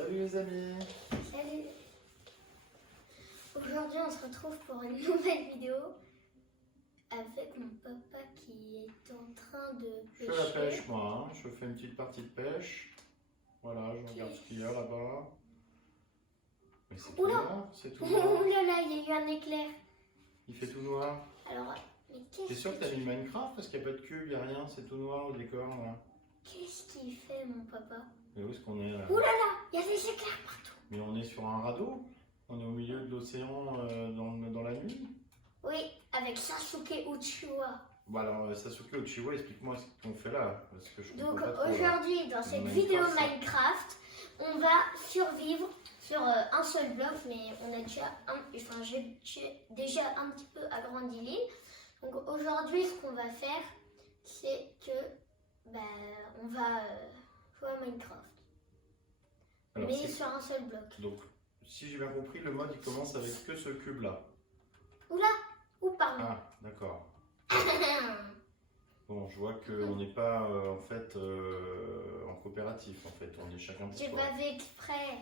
Salut les amis. Salut. Aujourd'hui on se retrouve pour une nouvelle vidéo avec mon papa qui est en train de Je pêcher. fais la pêche moi, hein. Je fais une petite partie de pêche. Voilà, je regarde ce qu'il y a là-bas. Mais c'est tout Oula. noir, c'est tout noir. Ouh là là, il y a eu un éclair. Il fait tout noir. Alors, mais T'es qu'est-ce sûr que t'as mis Minecraft parce qu'il n'y a pas de cube, il n'y a rien, c'est tout noir le décor là. qu'est-ce qu'il fait mon papa? Mais où est-ce qu'on est là? Ouh là là, il y a des éclairs partout. Mais on est sur un radeau? On est au milieu de l'océan dans la nuit? Oui, avec Sasuke Uchiwa. Bon alors Sasuke Uchiwa, explique-moi ce qu'on fait là. Parce que je comprends Donc pas trop, là. aujourd'hui, dans cette Minecraft, vidéo ça. Minecraft, on va survivre sur un seul bloc, mais on a déjà j'ai déjà un petit peu agrandi l'île. Donc aujourd'hui, ce qu'on va faire, c'est que on va jouer à Minecraft, Alors, mais c'est- sur un seul bloc. Donc, si j'ai bien compris, le mode il commence avec que ce cube là. Oula, ou pardon. Ah, d'accord. Bon, je vois qu'on n'est pas en fait en coopératif en fait, on est chacun pour J'ai soi. pas fait exprès.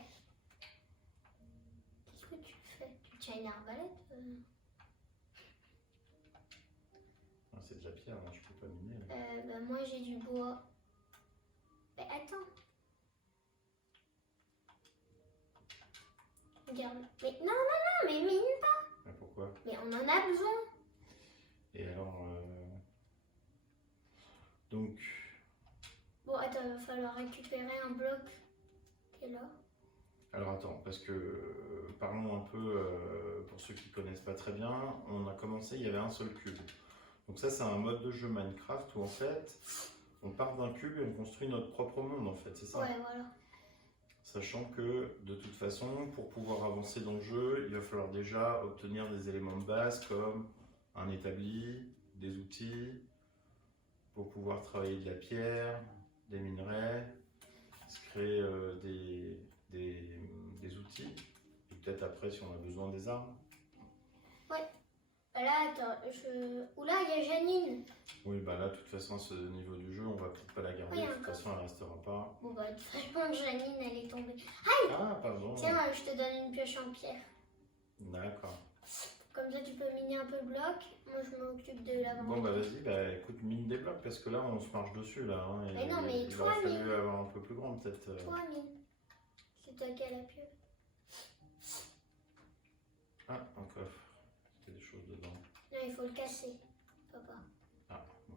Qu'est-ce que tu fais? Tu tiens une arbalète? Ah, c'est de la pierre, là, je peux pas miner. Là. Moi j'ai du bois. Mais attends. Regarde. Mais non, non, non, mais mine pas. Ah, pourquoi? Mais on en a besoin. Et alors, donc, Bon, attends, il va falloir récupérer un bloc qui est là. alors attends, parce que parlons un peu pour ceux qui connaissent pas très bien. On a commencé, il y avait un seul cube. Donc ça, c'est un mode de jeu Minecraft où en fait, on part d'un cube et on construit notre propre monde en fait, c'est ça? Ouais, voilà. Sachant que de toute façon, pour pouvoir avancer dans le jeu, il va falloir déjà obtenir des éléments de base comme un établi, des outils, pour pouvoir travailler de la pierre, des minerais, se créer des outils, et peut-être après si on a besoin des armes. Là, attends, Oula, il y a Janine. Oui, bah là, de toute façon, à ce niveau du jeu, on va peut-être pas la garder, Oui, de toute encore. façon, elle restera pas. Bon, bah, de toute façon, Janine, elle est tombée. Ah, pardon. Tiens, je te donne une pioche en pierre. D'accord. Comme ça, tu peux miner un peu le bloc. Moi, je m'occupe de la Bon bah vas-y, bah écoute, mine des blocs parce que là on se marche dessus là. Hein, et Mais non, mais il toi, aurait fallu mine. avoir un peu plus grand peut-être. Toi, mine. C'est toi qui as la pioche. Ah, un coffre. C'était des choses dedans. Non, il faut le casser, papa. Ah, bon.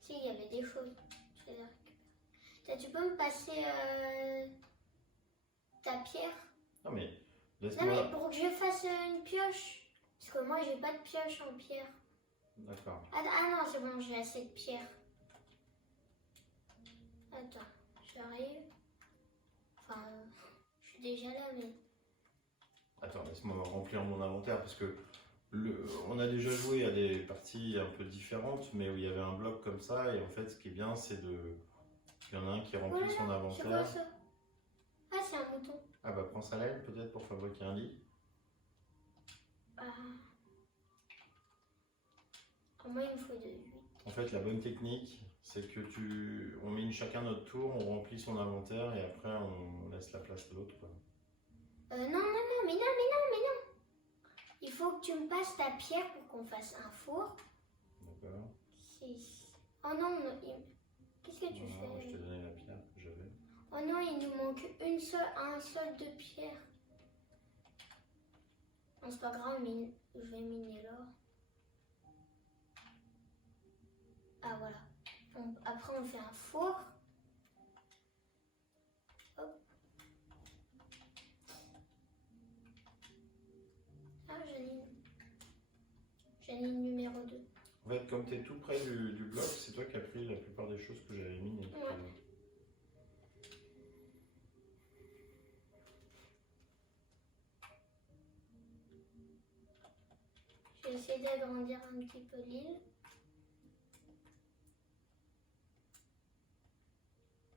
Si, il y avait des choses. Je vais les récupérer. Tiens, tu peux me passer ta pierre? Non mais, Non, laisse-moi. mais pour que je fasse une pioche. Parce que moi, j'ai pas de pioche en pierre. D'accord. Ah non, c'est bon, j'ai assez de pierre. Attends, j'arrive. Enfin, je suis déjà là, mais... Attends, laisse-moi remplir mon inventaire parce que on a déjà joué à des parties un peu différentes mais où il y avait un bloc comme ça et en fait ce qui est bien c'est de... Il y en a un qui remplit Voilà, son c'est quoi inventaire. ça? Ah, c'est un mouton. Ah bah prends sa laine peut-être pour fabriquer un lit. Ah. Moi, il me faut de 8. En fait, la bonne technique, c'est que on mine chacun notre tour, on remplit son inventaire et après on laisse la place à l'autre. Non, non, non, mais non, mais non, mais non. Il faut que tu me passes ta pierre pour qu'on fasse un four. D'accord. 6. Oh non, qu'est-ce que tu Voilà, je fais? t'ai donné la pierre que j'avais. Oh non, il nous manque un seul de pierre. Non, c'est pas grave, mais je vais miner l'or. Ah voilà. Après, on fait un four. Hop. Ah, Janine. Janine numéro 2. En fait, comme tu es tout près du bloc, c'est toi qui as pris la plupart des choses que j'avais minées. tout à Ouais. l'heure. Je vais essayer d'agrandir un petit peu l'île.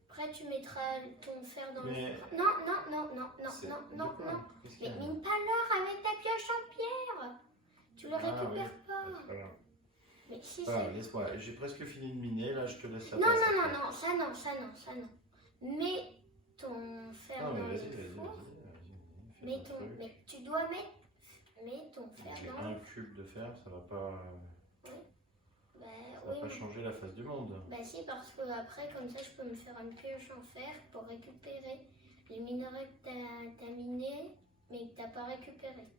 Après, tu mettras ton fer dans Mais- le four. Non, non, non, non, non, C'est- non, de non, quoi? non. Qu'est-ce qu'il Mais y a? mine pas l'or avec ta pioche en pierre. Tu le Ah, récupères oui. pas. C'est pas grave. Mais si, Voilà, c'est... laisse-moi, j'ai presque fini de miner, là je te laisse la Non, place. non, non, après. non, ça non, ça non, ça non. Mais ton fer Ah, mais dans vas-y, le vas-y, four. vas-y. Mets mais tu dois mets ton fer J'ai dans un le cube de fer, ça va pas, Bah, ça va oui, pas mais- changer la face du monde. Bah si, parce que après, comme ça, je peux me faire une pioche en fer pour récupérer les minerais que t'as minés, mais que t'as pas récupérés.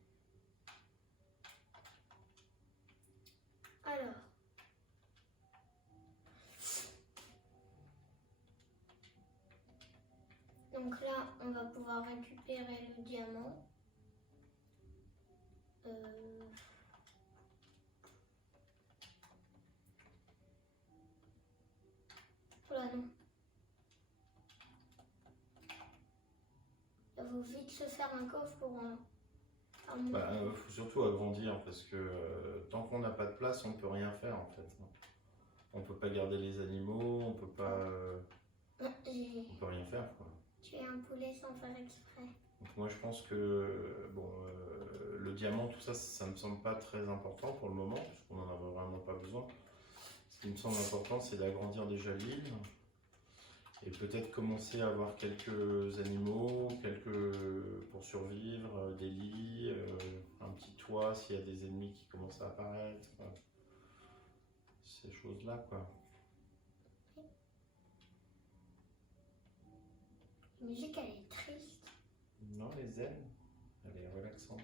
Alors. Donc là, on va pouvoir récupérer le diamant. Voilà, non. Il faut vite se faire un coffre pour un Bah, faut surtout agrandir parce que tant qu'on n'a pas de place, on peut rien faire en fait. On peut pas garder les animaux, on peut pas, J'ai on peut rien faire quoi. tué un poulet sans faire exprès. Donc moi je pense que bon, le diamant, tout ça, ça me semble pas très important pour le moment, puisqu'on en a vraiment pas besoin. Ce qui me semble important, c'est d'agrandir déjà l'île et peut-être commencer à avoir quelques animaux, pour survivre, des lits, un petit toit s'il y a des ennemis qui commencent à apparaître, ces choses-là quoi. La musique, elle est triste. Non, les zen, elle est relaxante.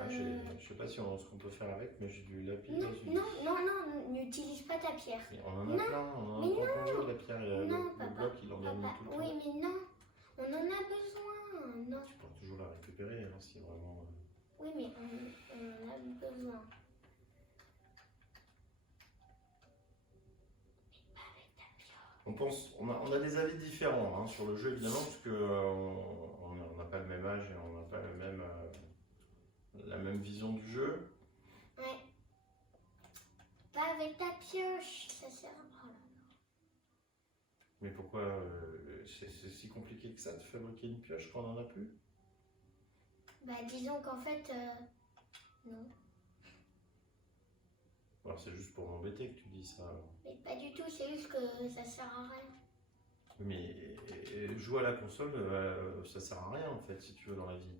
Ah, Je sais pas si ce qu'on peut faire avec, mais j'ai du lapis non, lazuli. non, n'utilise pas ta pierre. Mais on en a Non, plein, on en a mais plein qu'on veut, la pierre, Non, le papa, bloc il en gagne papa, tout le temps. oui, mais non, on en a besoin. Non, Tu pourras toujours la récupérer hein, si vraiment. oui, mais on en a besoin. On a des avis différents hein, sur le jeu évidemment, parce que on n'a pas le même âge et on n'a pas la même vision du jeu. Ouais. Pas avec ta pioche, ça sert à rien. Mais pourquoi c'est si compliqué que ça de fabriquer une pioche quand on n'en a plus? Bah, disons qu'en fait, non. Alors c'est juste pour m'embêter que tu dis ça. Alors. Mais pas du tout, c'est juste que ça sert à rien. Mais jouer à la console, ça sert à rien en fait si tu veux dans la vie.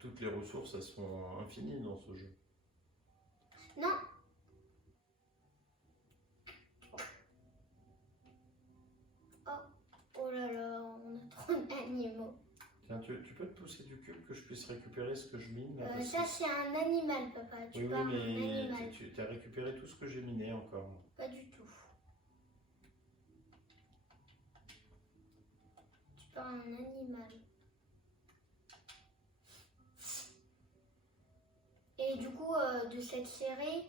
Toutes les ressources, elles sont infinies dans ce jeu. Non. Oh là là, on a trop d'animaux. Tiens, tu peux te pousser du cube que je puisse récupérer ce que je mine là, parce Ça, que- c'est un animal, papa. Tu Oui, parles d'un mais animal. tu as récupéré tout ce que j'ai miné encore. Pas du tout. Tu parles d'un animal. Et du coup, de cette série,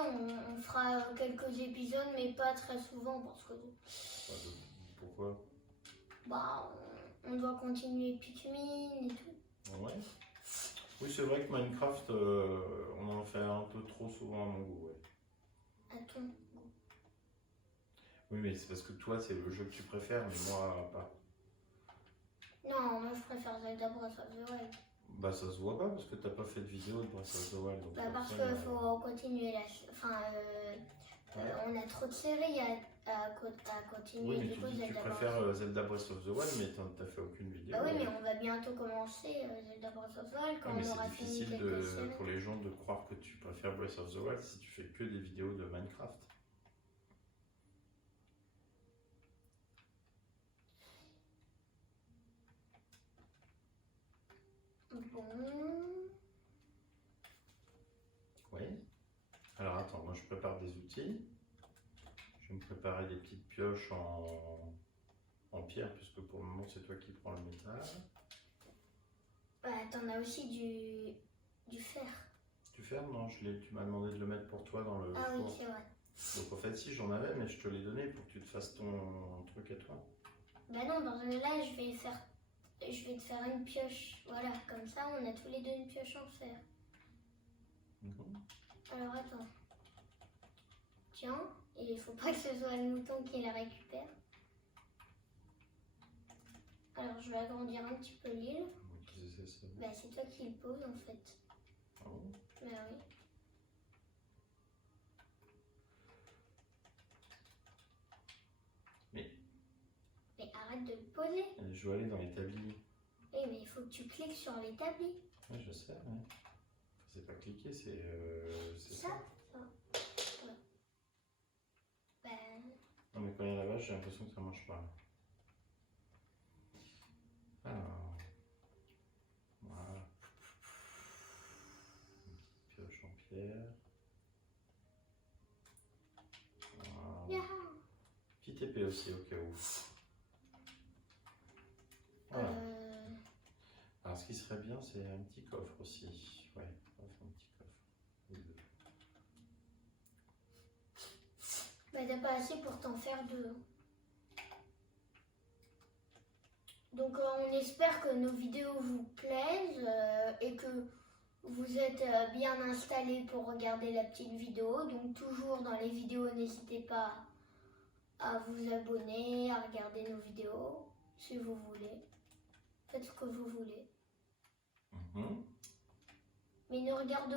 on fera quelques épisodes, mais pas très souvent parce que Pourquoi? bah, on doit continuer Pikmin et tout. Ouais. Oui, c'est vrai que Minecraft, on en fait un peu trop souvent à mon goût. Ouais. À ton goût. Oui, mais c'est parce que toi, c'est le jeu que tu préfères, mais moi, pas. Non, moi je préfère Zelda Breath of the Wild. Bah, ça se voit pas parce que t'as pas fait de vidéo de Breath of the Wild. Donc Bah, parce après, qu'il faut continuer la. Enfin, on a trop de séries à continuer. Oui, mais Du tu coup, dis que tu Zelda préfères Breath. Zelda Breath of the Wild, mais t'as fait aucune vidéo. Bah oui, mais on va bientôt commencer Zelda Breath of the Wild quand Ouais, mais on aura c'est fini difficile quelques séries. pour les gens de croire que tu préfères Breath of the Wild si tu fais que des vidéos de Minecraft. Bon. Oui. Alors attends, moi je prépare des outils. Je vais me préparer des petites pioches en pierre, puisque pour le moment c'est toi qui prends le métal. Bah, t'en as aussi du fer. Tu fermes? Non, tu m'as demandé de le mettre pour toi dans le Ah oui, four. c'est vrai. Donc en fait si j'en avais, mais je te l'ai donné pour que tu te fasses ton truc à toi. Bah non, parce que là, je vais te faire une pioche. Voilà, comme ça, on a tous les deux une pioche en fer. Mhm. Alors, attends. Tiens, et il faut pas que ce soit le mouton qui la récupère. Alors, je vais agrandir un petit peu l'île. On va utiliser ça. Bah, c'est toi qui le poses, en fait. Ah bon? Bah oui. poser. Je dois aller dans l'établi. Eh, mais il faut que tu cliques sur l'établi. Oui, je sais, ouais. C'est pas cliquer, c'est ça. Ça. Ouais. Ben, Non, mais quand il y a la vache, j'ai l'impression que ça marche pas. Alors, voilà. Une petite pioche en pierre. Voilà. yeah. Petite épée aussi, au cas où. Voilà. Alors, ce qui serait bien, c'est un petit coffre aussi. Ouais, on va faire un petit coffre. Ou deux. Ben, t'as pas assez pour t'en faire deux. Donc on espère que nos vidéos vous plaisent et que vous êtes bien installés pour regarder la petite vidéo. Donc toujours dans les vidéos, n'hésitez pas à vous abonner, à regarder nos vidéos si vous voulez. Faites ce que vous voulez. Mais ne regardez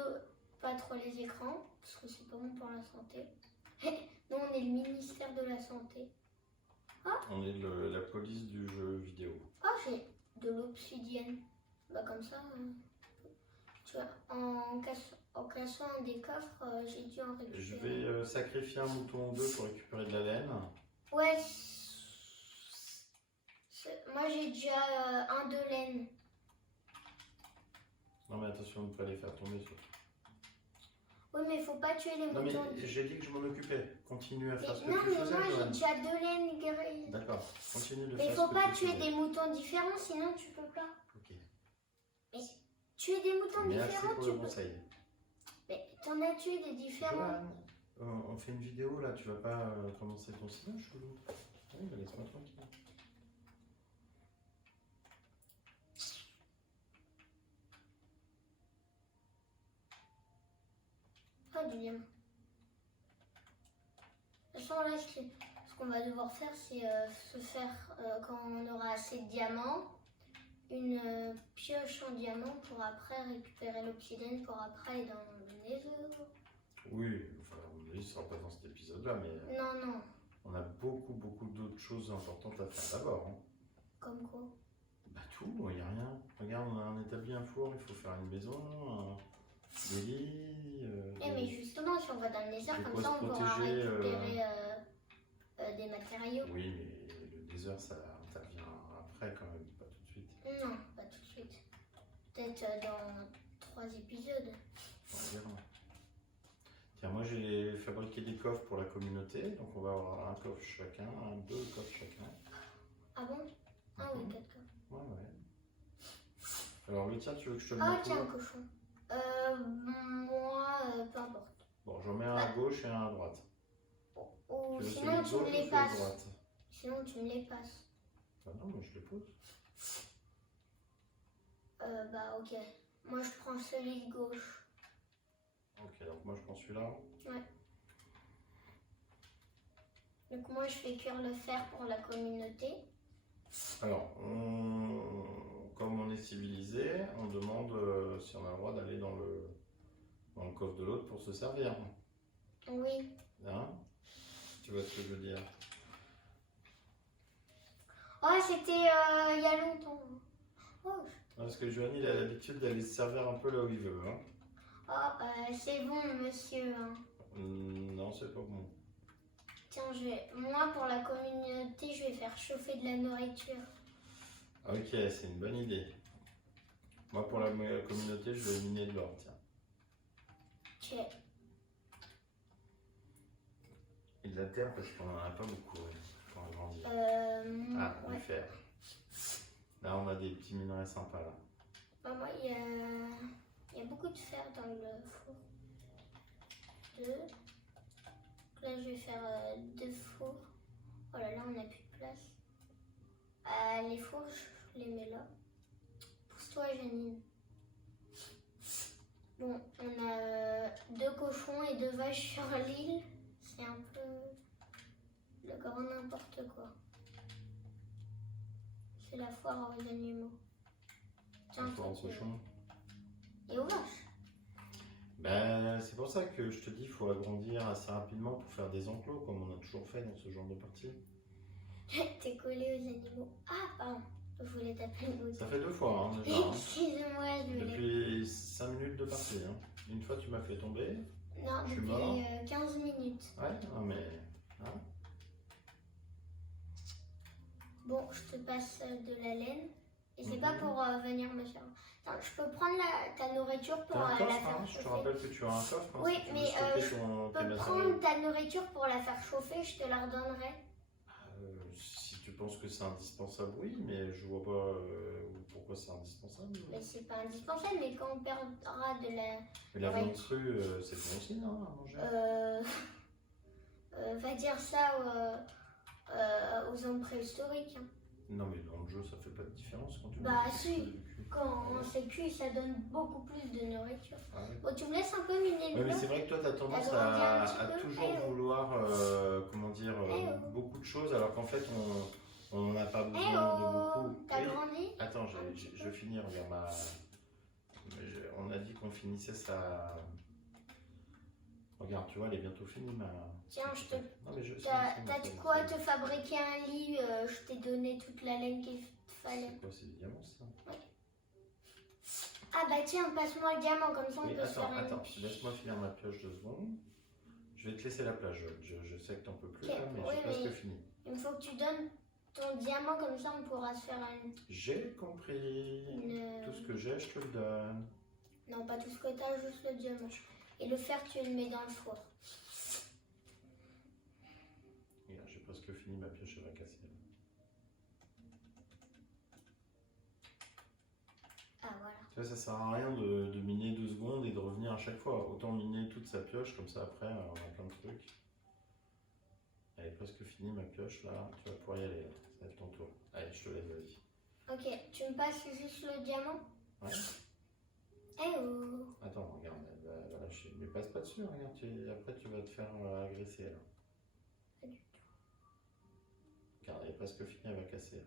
pas trop les écrans parce que c'est pas bon pour la santé. Nous on est le ministère de la Santé. On est la police du jeu vidéo. Ah, j'ai de l'obsidienne. Bah comme ça, tu vois, en cassant un des coffres, j'ai dû en récupérer. Je vais sacrifier un mouton ou deux pour récupérer de la laine. Ouais, moi j'ai déjà un de laine. Non mais attention de ne pas les faire tomber sur. Oui, mais il faut pas tuer les Non mais moutons. j'ai dit que je m'en occupais. Continue à faire ce que Non, tu mais faisais, moi j'ai Joanne. déjà deux laines grises. D'accord, continue de Mais faire il ce faut que pas tu tuer faisais. des moutons différents, sinon tu peux pas. Ok. Mais tuer des moutons Merci différents, pour tu le peux. conseil. Mais t'en as tué des différents. Joanne, on fait une vidéo là, tu vas pas commencer ton silence, chelou. Oui, bah, laisse-moi tranquille. Pas du diamant. De toute façon, là, ce qu'on va devoir faire, c'est se faire, quand on aura assez de diamants, une pioche en diamant pour après récupérer l'obsidienne, pour après aller dans le nether. Oui, enfin, oui, ce sera pas dans cet épisode-là, mais Non, non. on a beaucoup d'autres choses importantes à faire d'abord. Hein. Comme quoi? Bah tout, il n'y a rien. Regarde, on a établi un four, il faut faire une maison, des lits. Eh, mais justement, si on va dans le nether, Des comme postes ça, on pourra protégés, récupérer des matériaux. Oui, mais le désert, ça intervient après quand même, pas tout de suite. Non, pas tout de suite. Peut-être dans 3 épisodes. On verra. Tiens, moi j'ai fabriqué des coffres pour la communauté, donc on va avoir un coffre chacun, deux coffres chacun. Ah bon? Ah oui, 4 coffres. Ouais, ouais. Alors le tien, tu veux que je te le Ah mette tiens, où? un cochon. Moi, peu importe. Bon, j'en mets un à gauche et un à droite. Ou Tu veux sinon, celui de tu me gauche ou les celui de passes. droite? Sinon, tu me les passes. Bah non, moi je les pose. Bah ok. Moi, je prends celui de gauche. Ok, donc moi je prends celui-là. Ouais. Donc moi, je fais cuire le fer pour la communauté. Alors, comme on est civilisé, on demande si on a le droit d'aller dans le coffre de l'autre pour se servir. Oui. Hein? Tu vois ce que je veux dire? Oh, c'était il y a longtemps. Oh, Parce que Joanny, il a l'habitude d'aller se servir un peu là où il veut. Hein? c'est bon, monsieur. Hein. Non, c'est pas bon. Tiens, moi, pour la communauté, je vais faire chauffer de la nourriture. Ok, c'est une bonne idée. Moi, pour la communauté, je vais miner de l'or, tiens. Ok. Et de la terre, parce qu'on en a pas beaucoup pour agrandir. Du Ouais. fer. Là, on a des petits minerais sympas, là. Bah, moi, il y a beaucoup de fer dans le four. 2. Là, je vais faire 2 fours. Oh là là, on n'a plus de place. Les fours, je les mets là. Pousse-toi, Janine. Bon, on a 2 cochons et 2 vaches sur l'île. C'est un peu le grand n'importe quoi. C'est la foire aux animaux. Tiens, Pour un toi, cochon. et aux vaches. Ben, c'est pour ça que je te dis, il faut agrandir assez rapidement pour faire des enclos, comme on a toujours fait dans ce genre de partie. T'es collé aux animaux. Ah, pardon. Je voulais taper le bouton. Ça fait 2 fois hein, déjà. Hein. Excuse-moi, je voulais. Depuis 5 minutes de partie. Hein. Une fois tu m'as fait tomber. Non, Je suis depuis mort. 15 minutes. Ouais, non mais. Hein. Bon, je te passe de la laine. Et c'est pas pour venir me faire. Attends, je peux prendre ta nourriture pour T'as un la coffre, faire hein. Je te chauffer. rappelle que tu as un coffre. Hein, Oui, si tu veux mais stocker je ton- tes peux matériaux. prendre ta nourriture pour la faire chauffer, je te la redonnerai. Si tu penses que c'est indispensable, oui, mais je vois pas pourquoi c'est indispensable. Mais c'est pas indispensable, mais quand on perdra de la. Mais la viande Ouais. crue, c'est bon aussi, non, à manger. Va dire ça aux hommes préhistoriques. Hein. Non, mais dans le jeu, ça fait pas de différence quand tu Bah, manges si. du cul. Quand c'est cuit, ça donne beaucoup plus de nourriture. Ah ouais. Bon, tu me laisses un peu miner Ouais, le mais bloc. c'est vrai que toi, tu as tendance T'as grandi un petit à peu. toujours Eh oh. vouloir, comment dire, Eh oh. beaucoup de choses, alors qu'en fait, on n'a pas besoin Eh de oh, beaucoup. t'as Oui. grandi? Attends, Un petit je peu. finis, regarde ma. On a dit qu'on finissait ça. Regarde, tu vois, elle est bientôt finie ma. Tiens, je te. Non, mais je. T'as de quoi te fabriquer un lit? Je t'ai donné toute la laine qu'il te fallait. C'est quoi, c'est des diamants, ça? Ah bah tiens, passe-moi le diamant, comme ça on Oui, peut se faire un attends, laisse-moi finir ma pioche 2 secondes. Je vais te laisser la plage. Je sais que t'en peux plus, Ok, là, mais oui, j'ai presque mais- fini. Il faut que tu donnes ton diamant, comme ça on pourra se faire J'ai compris. une- Tout ce que j'ai, je te le donne. Non, pas tout ce que t'as, juste le diamant. Et le fer, tu le mets dans le four. Regarde, j'ai presque fini, ma pioche, elle va casser. Ah voilà. Tu vois, ça sert à rien de miner 2 secondes et de revenir à chaque fois. Autant miner toute sa pioche, comme ça après, on a plein de trucs. Elle est presque finie, ma pioche, là. Tu vas pouvoir y aller, là. Ça va être ton tour. Allez, je te laisse, vas-y. Ok, tu me passes juste le diamant? Ouais. Eh oh. Attends, regarde, elle va lâcher. Mais passe pas dessus, regarde, après tu vas te faire agresser là. Pas du tout. Regarde, elle est presque finie, elle va casser là.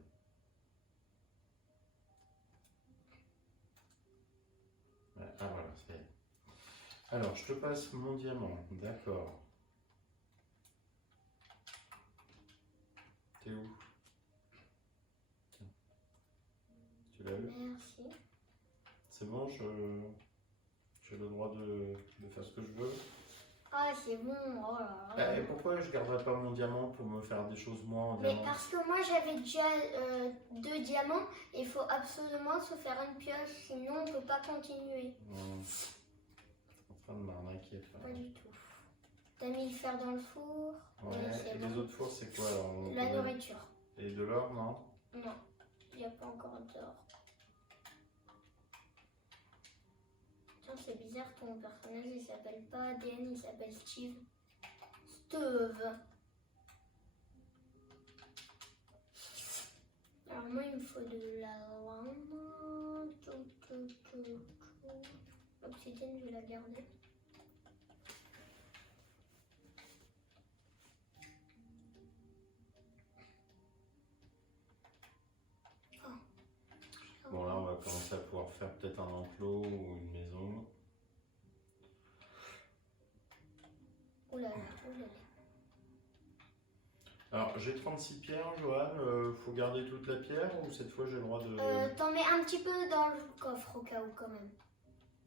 Ouais, ah voilà, ça y est. Alors, je te passe mon diamant, d'accord. T'es où? Tiens. Tu l'as vu? Merci. C'est bon, j'ai le droit de faire ce que je veux. Ah, c'est bon, oh là là. Et pourquoi je garderais pas mon diamant pour me faire des choses moi en Mais diamant? parce que moi j'avais déjà 2 diamants, il faut absolument se faire une pioche, sinon on peut pas continuer. En train de m'arnaquer. Pas du tout. T'as mis le fer dans le four? Ouais, Oui, c'est et bon. les autres fours, c'est quoi alors? La nourriture. Et de l'or, non? Non, il n'y a pas encore d'or. Tiens, c'est bizarre, ton personnage il s'appelle pas Dan, il s'appelle Steve. Steve. Alors moi il me faut de la lame. L'obsidienne je vais la garder. Bon, là, on va commencer à pouvoir faire peut-être un enclos ou une maison. Oula, oula. Alors, j'ai 36 pierres, Johan. Faut garder toute la pierre ou cette fois j'ai le droit de. T'en mets un petit peu dans le coffre au cas où quand même.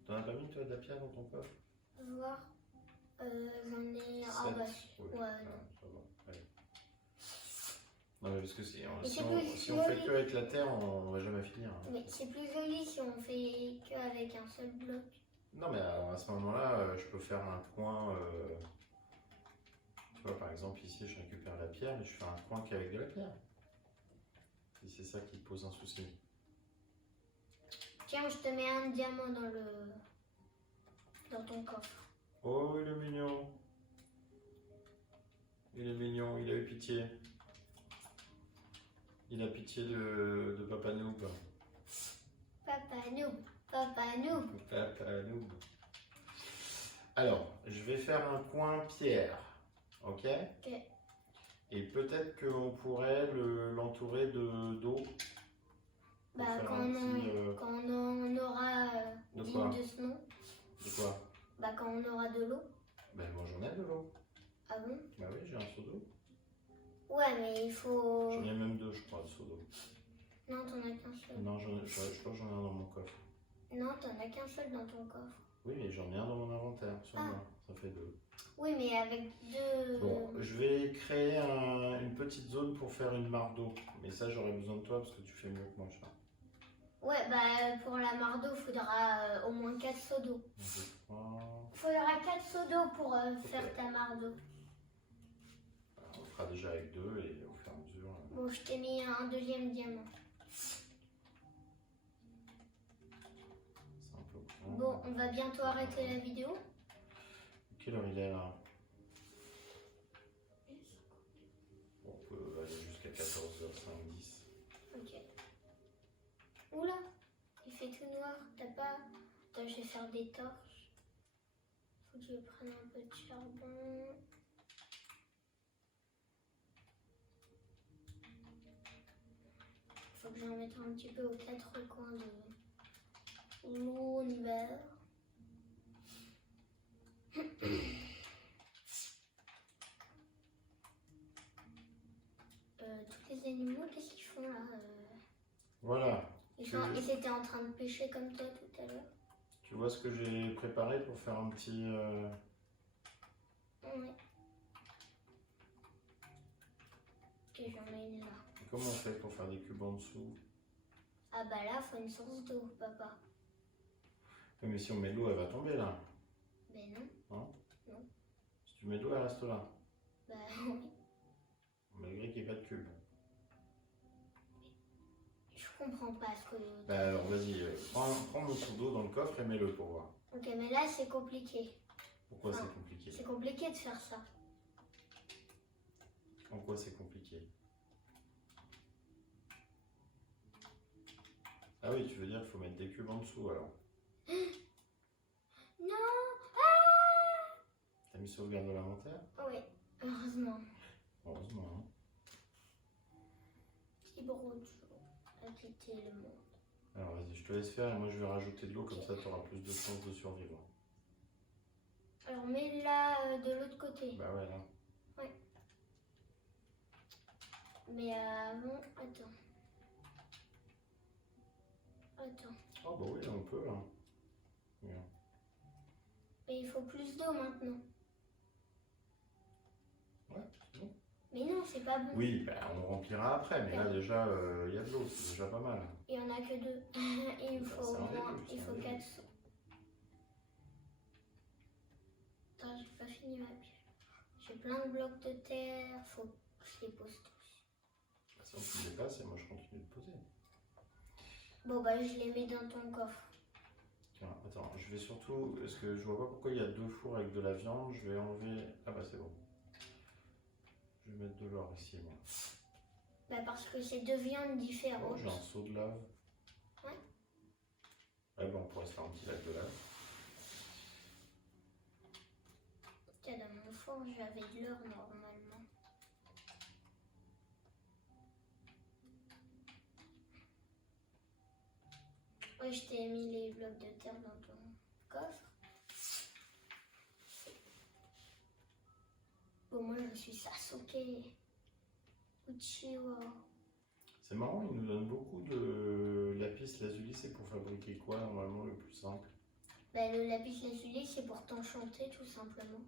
T'en as pas mis, toi, de la pierre dans ton coffre? Voir. J'en ai. Ah Sept. bah, Oui. ouais, Ah, non. ça va. Allez. Non, mais parce que si, Mais si c'est on, plus si on fait joli. que avec la terre, on va jamais finir. Hein. Mais c'est plus joli si on fait qu'avec un seul bloc. Non, mais alors, à ce moment-là, je peux faire un coin. Tu vois, par exemple, ici, je récupère la pierre, mais je fais un coin qu'avec de la pierre. Si c'est ça qui te pose un souci. Tiens, je te mets un diamant dans ton coffre. Oh, il est mignon. Il est mignon, il a eu pitié. Il a pitié de Papa Noob. Papa noob, papa noob. Papa Noob. Alors, je vais faire un coin pierre. Ok? Ok. Et peut-être qu'on pourrait l'entourer d'eau. Bah, faire quand un on, petit, quand on aura de digne quoi de ce nom, De quoi? bah, quand on aura de l'eau. Ben moi j'en ai de l'eau. Ah bon? Bah oui, j'ai un seau d'eau. Ouais, mais il faut... J'en ai même 2, je crois, de seaux d'eau. Non, t'en as qu'un seul. Non, je crois que j'en ai un dans mon coffre. Non, t'en as qu'un seul dans ton coffre. Oui, mais j'en ai un dans mon inventaire, sur Ah. moi. Ça fait 2. Oui, mais avec 2... Bon, je vais créer une petite zone pour faire une mare d'eau. Mais ça, j'aurai besoin de toi parce que tu fais mieux que moi, ça. Ouais, bah pour la mare d'eau, il faudra au moins 4 seaux d'eau. 1, 2, 3. Il faudra 4 seaux d'eau pour faire ta mare d'eau. On le fera déjà avec 2 et au fur et à mesure. Bon, je t'ai mis un deuxième diamant. C'est un peu Bon, on va bientôt arrêter la vidéo. Quelle heure il est là? On peut aller jusqu'à 14h05, 10. Ok. Oula, il fait tout noir. T'as pas... Attends, je vais faire des torches. Faut que je prenne un peu de charbon. Faut que j'en mette un petit peu aux 4 coins de l'univers. Tous les animaux, qu'est-ce qu'ils font là Voilà. Ils étaient en train de pêcher comme toi tout à l'heure. Tu vois ce que j'ai préparé pour faire un petit... Ouais. Ok, j'en mets une là. Comment on fait pour faire des cubes en dessous? Ah bah là, faut une source d'eau, papa. Oui, mais si on met de l'eau, elle va tomber là. Ben non. Non? Si tu mets de l'eau, elle reste là. Bah oui. Malgré qu'il n'y ait pas de cube. Je comprends pas ce que... Bah alors vas-y, prends mon seau d'eau dans le coffre et mets-le pour voir. Ok, mais là, c'est compliqué. Pourquoi Ah. c'est compliqué? C'est compliqué de faire ça. En quoi c'est compliqué? Ah oui, tu veux dire qu'il faut mettre des cubes en dessous alors. Non. T'as mis sauvegarde de l'inventaire? Oui, heureusement. Heureusement, hein. Libre à quitter le monde. Alors vas-y, je te laisse faire et moi je vais rajouter de l'eau, comme ça tu auras plus de chances de survivre. Alors mets-la de l'autre côté. Bah ouais, là. Mais avant, attends. Oh bah oui, on peut là. Regarde. Mais il faut plus d'eau maintenant. Ouais, c'est bon. Mais non, c'est pas bon. Oui, bah on remplira après, mais là déjà il y a de l'eau, c'est déjà pas mal. Il y en a que 2. Il me faut C'est au un moins, début, il c'est faut un 4 début. seaux. Attends, j'ai pas fini ma pile. J'ai plein de blocs de terre, faut que je les pose tous. Si on se dépasse et moi je continue de poser. Bon bah je les mets dans ton coffre. Tiens, attends, je vais surtout, parce que je vois pas pourquoi il y a 2 fours avec de la viande, je vais enlever, ah bah c'est bon. Je vais mettre de l'or ici moi. Bah parce que c'est 2 viandes Oh, différentes. j'ai un seau de lave. Ouais. Ouais, bah on pourrait se faire un petit lac de lave. Tiens, dans mon four, j'avais de l'or normalement. Ouais, je t'ai mis les blocs de terre dans ton coffre. Bon, moi je suis Sasuke Uchiwa. C'est marrant, il nous donne beaucoup de lapis lazuli, c'est pour fabriquer quoi normalement le plus simple? Bah, le lapis lazuli, c'est pour t'enchanter tout simplement.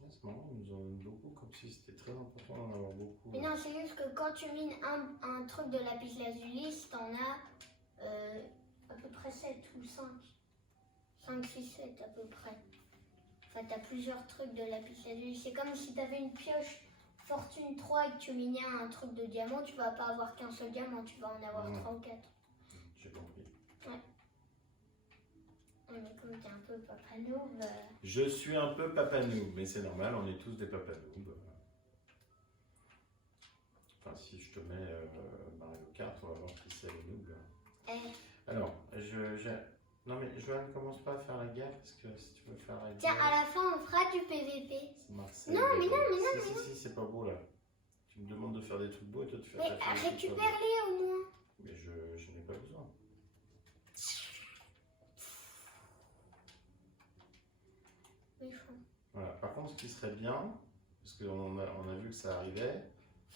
Ouais, c'est marrant, il nous en donne beaucoup, comme si c'était très important d'en avoir beaucoup. Mais non, c'est juste que quand tu mines un truc de lapis lazuli, t'en as à peu près 7 ou 5. 5, 6, 7 à peu près. Enfin, t'as plusieurs trucs de lapis lazuli. C'est comme si t'avais une pioche fortune 3 et que tu minais un truc de diamant, tu vas pas avoir qu'un seul diamant, tu vas en avoir 3 ou 4. J'ai compris. Ouais. Mais comme t'es un peu papa noob. Je suis un peu papa noob, mais c'est normal, on est tous des papa noob. Enfin, si je te mets Mario Kart, on va voir qui c'est le noob. Alors, non mais Joanne, commence pas à faire la guerre, parce que si tu veux faire la guerre... Tiens, à la fin, on fera du PVP. C'est Marseille. Non, mais non. Si, c'est pas beau là. Tu me demandes de faire des trucs beaux et toi tu fais Mais t'as fait des trucs pas beaux. récupère-les au moins. Mais je n'ai pas besoin. Oui, fond. Voilà. Par contre, ce qui serait bien, parce qu'on on a vu que ça arrivait,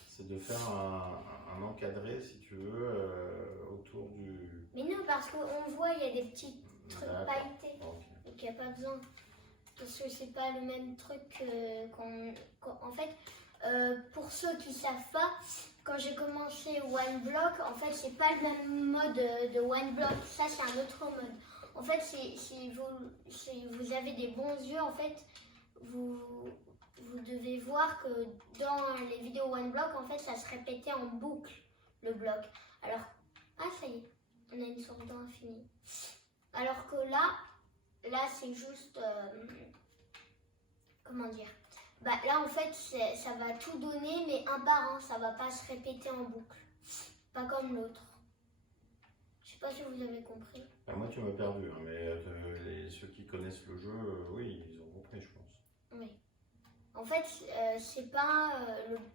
c'est de faire un encadré, si tu veux, autour du... Mais non, parce qu'on voit, il y a des petits trucs D'accord. pailletés. Ok. Donc il n'y a pas besoin. Parce que c'est pas le même truc en fait, pour ceux qui savent pas, quand j'ai commencé OneBlock, en fait, c'est pas le même mode de OneBlock. Ça, c'est un autre mode. En fait, si vous avez des bons yeux, en fait, vous devez voir que dans les vidéos OneBlock, en fait, ça se répétait en boucle, le bloc. Alors, ah, ça y est, on a une sorte d'infini. Alors que là, c'est juste, comment dire, bah, là, en fait, ça va tout donner, mais un par un, ça va pas se répéter en boucle. Pas comme l'autre. Je sais pas si vous avez compris. Ben, moi, tu m'as perdu, hein, mais ceux qui connaissent le jeu, oui, ils ont compris, je pense. Oui. En fait, c'est pas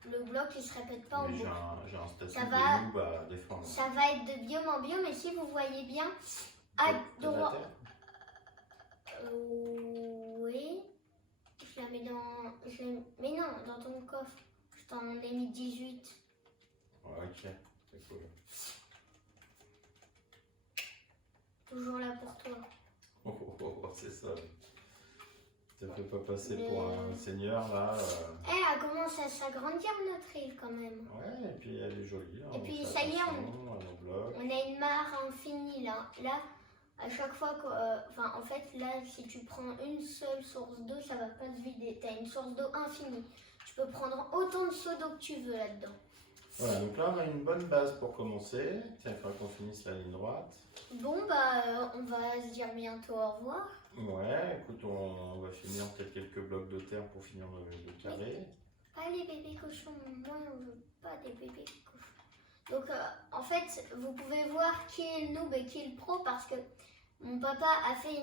le bloc qui se répète pas en Mais boucle. j'ai un statut Ça de va- noob à défendre. Ça va être de biome en biome, et si vous voyez bien, à T'as de la droite. terre Oui. Je la mets dans. Mais non, dans ton coffre. Je t'en ai mis 18. Ouais, ok, c'est cool. Toujours là pour toi. C'est ça. Ça fait pas passer pour un seigneur, là. Elle commence à s'agrandir notre île quand même. Ouais, et puis elle est jolie. Hein, Et puis, fait ça y est, attention à nos blocs. On a une mare infinie là. Là, à chaque fois que. Enfin, en fait, là, si tu prends une seule source d'eau, ça va pas se vider. Tu as une source d'eau infinie. Tu peux prendre autant de seaux d'eau que tu veux là-dedans. Voilà, donc là, on a une bonne base pour commencer. Tiens, il faudra qu'on finisse la ligne droite. Bon, bah, on va se dire bientôt au revoir. Ouais, écoute, on va finir peut-être quelques blocs de terre pour finir le carré. Pas les bébés cochons, moi on veut pas des bébés cochons. Donc en fait, vous pouvez voir qui est le noob et qui est le pro parce que mon papa a fait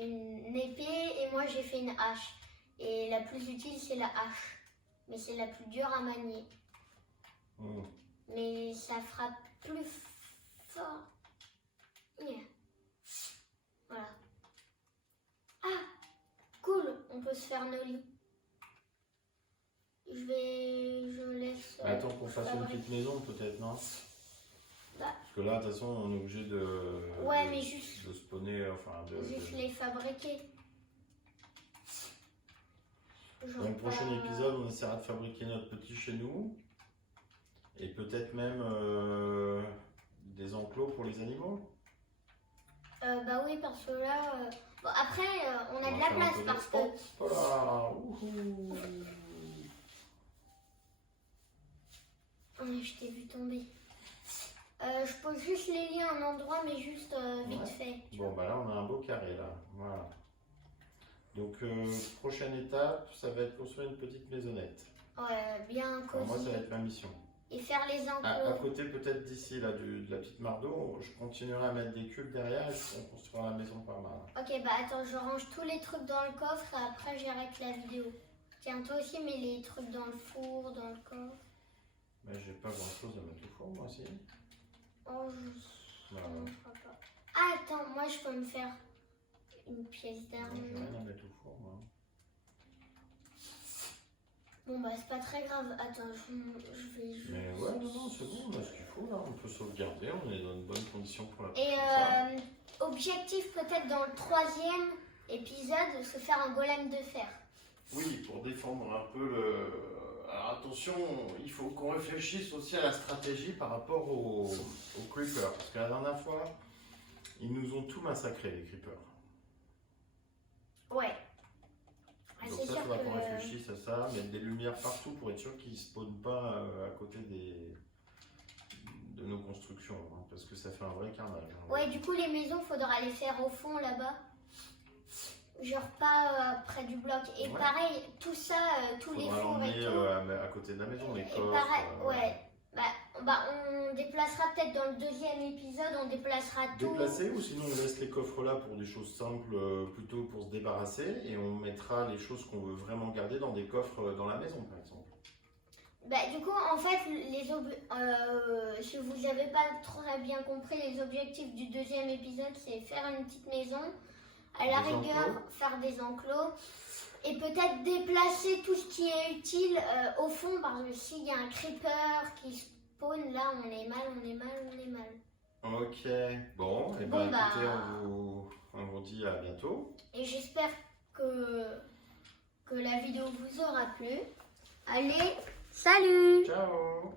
une épée et moi j'ai fait une hache. Et la plus utile c'est la hache, mais c'est la plus dure à manier. Mais ça frappe plus fort. Yeah. Voilà. Ah, cool, on peut se faire nos lits. Je laisse. Attends qu'on fasse une petite maison peut-être, non? Bah. Parce que là, de toute façon, on est obligé Ouais, mais juste. de spawner, enfin Juste les fabriquer. Dans le prochain épisode, on essaiera de fabriquer notre petit chez nous. Et peut-être même des enclos pour les animaux. Bah oui, parce que là. Bon, après, on a de va la faire un place peu de- parce que. Oh là, ouhou. Ouais, je t'ai vu tomber. Je pose juste les liens à un endroit, mais juste vite Ouais. fait. tu Bon, vois. bah là, on a un beau carré là. Voilà. Donc, prochaine étape, ça va être construire une petite maisonnette. Ouais, bien Alors, cosy. moi, ça va être ma mission. Et faire les À enclos. côté, peut-être d'ici, là, de la petite mare d'eau, je continuerai à mettre des cubes derrière et on construira la maison par là. Ok, bah attends, je range tous les trucs dans le coffre et après j'arrête la vidéo. Tiens, toi aussi, mets les trucs dans le four, dans le coffre. Mais j'ai pas grand chose à mettre au four, moi aussi. Oh, je. Voilà. On fera pas. Ah, attends, moi je peux me faire une pièce Moi, d'armes. j'ai rien à mettre au four, moi. Bon, bah c'est pas très grave. Attends, je vais juste. Mais ouais, non, c'est bon, on a ce qu'il faut là. On peut sauvegarder, on est dans de bonnes conditions pour la Et prochaine fois. objectif peut-être dans le 3e épisode, se faire un golem de fer. Oui, pour défendre un peu le. Alors attention, il faut qu'on réfléchisse aussi à la stratégie par rapport aux creepers. Parce que la dernière fois, ils nous ont tout massacré, les creepers. Ouais. Ah, Donc c'est ça, sûr il faudra qu'on que. réfléchisse à ça, mettre des lumières partout pour être sûr qu'ils ne spawnent pas à côté de nos constructions. Hein, parce que ça fait un vrai carnage. Hein. Ouais, du coup, les maisons, faudra les faire au fond là-bas. Genre pas près du bloc. Et Ouais. pareil, tout ça, tous les Faudra fours et l'emmener tout. à côté de la maison, les Et coffres. pareil, ouais. Bah, on déplacera peut-être dans le 2e épisode, on déplacera tout. Déplacer ou sinon on laisse les coffres là pour des choses simples, plutôt pour se débarrasser et on mettra les choses qu'on veut vraiment garder dans des coffres dans la maison par exemple. Bah, du coup, en fait, si vous n'avez pas très bien compris, les objectifs du 2e épisode, c'est faire une petite maison, à la Des rigueur, enclos. faire des enclos, Et peut-être déplacer tout ce qui est utile au fond, parce que s'il y a un creeper qui spawn, là on est mal. Ok, bon, et Bon, écoutez, on vous dit à bientôt. Et j'espère que la vidéo vous aura plu. Allez, salut! Ciao!